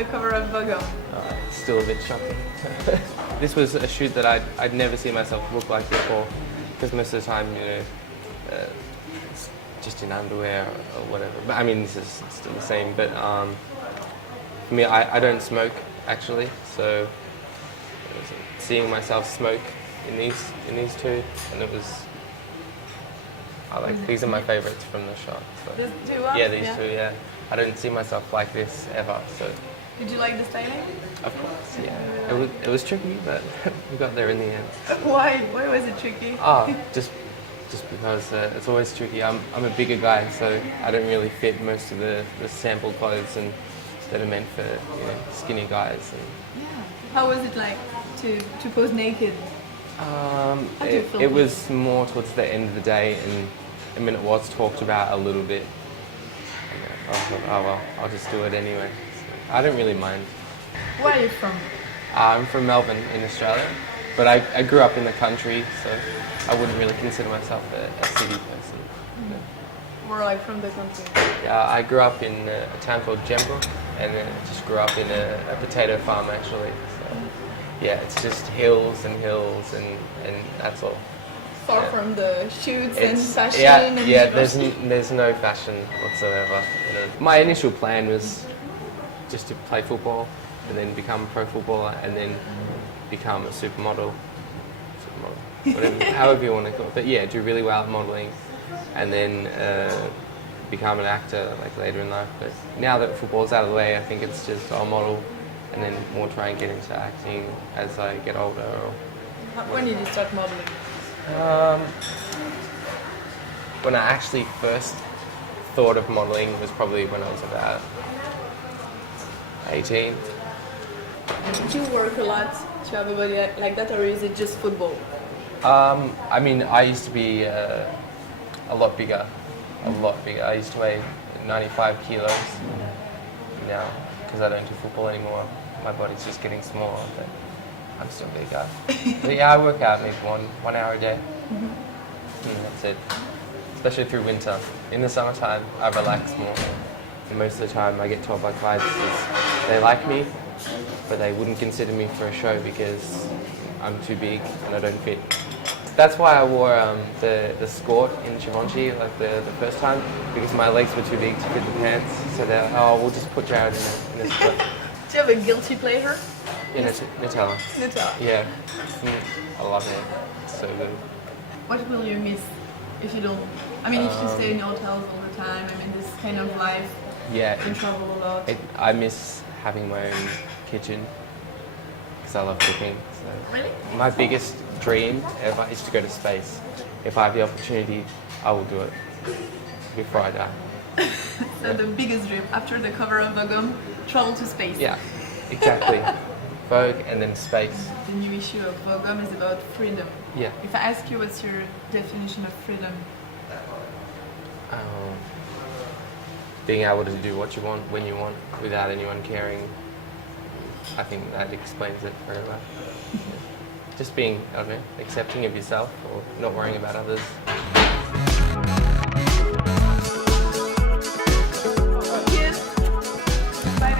the cover of Vogue. It's still a bit shocking. This was a shoot that I'd never seen myself look like before, because most of the time, it's just in underwear or whatever. But I mean, this is still the same. But for me, I don't smoke actually, so seeing myself smoke in these two, and it was. These are my favourites from the shot. So. These two ones? Yeah, these two. Yeah, I don't see myself like this ever. So. Did you like the styling? Of course, yeah. It was tricky, but we got there in the end. Why? Why was it tricky? Just because it's always tricky. I'm a bigger guy, so I don't really fit most of the sample clothes and that are meant for skinny guys. And, yeah. How was it like to pose naked? It was more towards the end of the day, and I mean it was talked about a little bit. I thought, oh well, I'll just do it anyway. So I don't really mind. Where are you from? I'm from Melbourne in Australia, but I grew up in the country, so I wouldn't really consider myself a city person. Mm-hmm. More like from the country. Yeah, I grew up in a town called Gembrook, and just grew up in a potato farm actually. So yeah, it's just hills and hills, and that's all. Far from the shoots and fashion. Yeah, there's no fashion whatsoever. My initial plan was just to play football, and then become a pro footballer, and then become a supermodel, whatever, however you want to call it. But yeah, do really well at modelling, and then become an actor like later in life. But now that football's out of the way, I think it's just I'll model, and then more try and get into acting as I get older. When did you start modelling? When I actually first thought of modelling was probably when I was about 18. Did you work a lot to have a body like that, or is it just football? I mean, I used to be a lot bigger. I used to weigh 95 kilos now, because I don't do football anymore. My body's just getting smaller, but I'm still bigger. But yeah, I work out maybe one hour a day. Mm-hmm. That's it. Especially through winter. In the summertime, I relax more. And most of the time I get told by clients they like me, but they wouldn't consider me for a show because I'm too big and I don't fit. That's why I wore the skirt in Givenchy like the first time, because my legs were too big to fit the pants. So they're we'll just put Jarrod in a skirt. Do you have a guilty pleasure? Nutella. Nutella. Yeah. I love it. It's so good. What will you miss if you don't? I mean, if you stay in hotels all the time, I mean, this kind of life. Yeah. You travel a lot. I miss having my own kitchen because I love cooking. So. Really? My biggest dream ever is to go to space. If I have the opportunity, I will do it before I die. So the biggest dream after the cover of Vogue, travel to space. Yeah, exactly. Vogue and then space. The new issue of Vogue is about freedom. Yeah. If I ask you what's your definition of freedom? Being able to do what you want when you want without anyone caring. I think that explains it very well. Just being, I don't know, accepting of yourself or not worrying about others. Bye,